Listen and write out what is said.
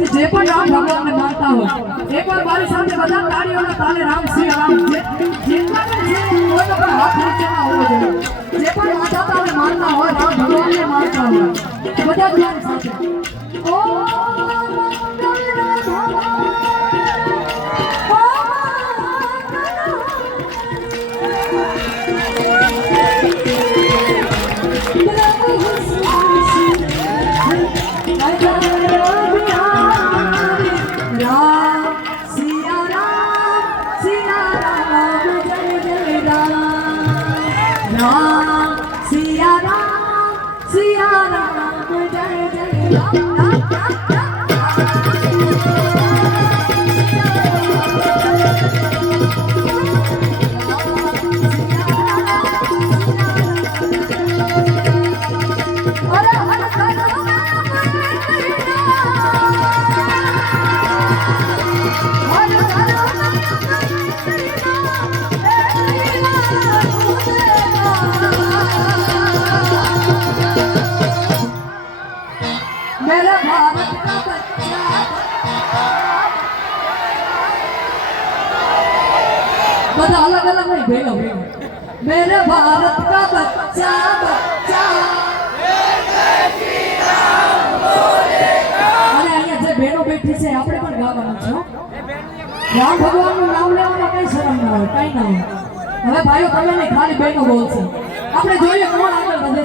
બેઠી જે પણ રામ ભગવાનને માનતા હોય એકવાર મારી સાથે બધા તાળીઓના તાલે રામ શ્રી રામ જે પણ હાથ નીચે ના હોવો જોઈએ. જે પણ માતા તાલે માનતા હોય, રામ ભગવાનને માનતા હોય બધા જ સાથે. Hola. બધા અલગ અલગ નહીં ભેગા ભેગા मेरे भारत का बच्चा बच्चा અને અહીંયા જે બહેનો બેઠી છે આપણે પણ ગાવાનું છે હો. રામ ભગવાનનું નામ લેવામાં કઈ શરમ ના હોય કઈ ના હોય હવે ભાઈઓ તમે નહીં ખાલી બહેનો બોલશે આપણે જોઈએ કોણ આગળ વધે